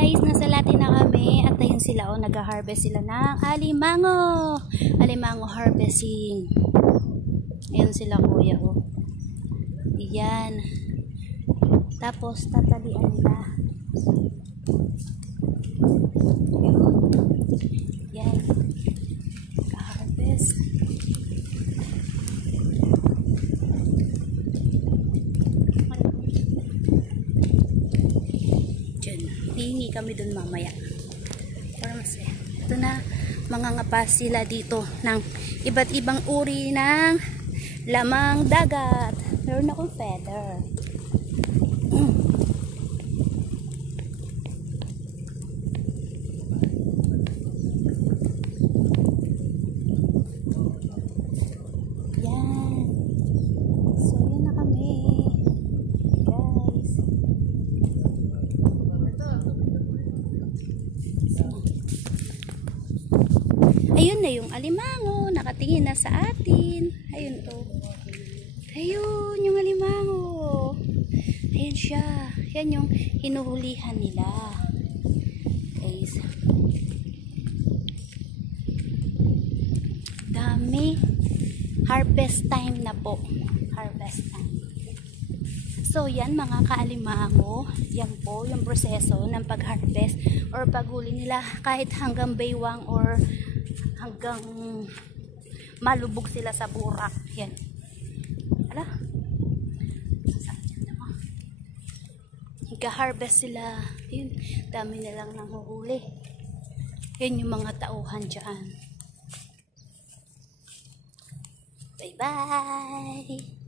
guys, nasa Latin na kami at ayun sila nag-harvest sila ng alimango. Alimango harvesting. Ayun sila kuya Iyan. Tapos tatalian nila. Yan. Ka-harvest. Hihingi kami dun mamaya para masaya. Ito na, mangangapas sila dito ng iba't ibang uri ng lamang dagat. Meron akong feather. Yan. So yun na kami guys. Ayun na yung alimango, nakatingin na sa atin. Ayun to. Ayun yung alimango. Ayun siya. Yan yung hinuhulihan nila. Guys. Dami. Harvest time na po. Harvest time. So yan mga kaalimango, yan po yung proseso ng pag-harvest or paghuli nila kahit hanggang baywang or hanggang malubog sila sa burak. Yan. Ala. Nag-harvest sila. Yun. Dami na lang nanghuhuli. Yan yung mga tauhan dyan. Bye bye.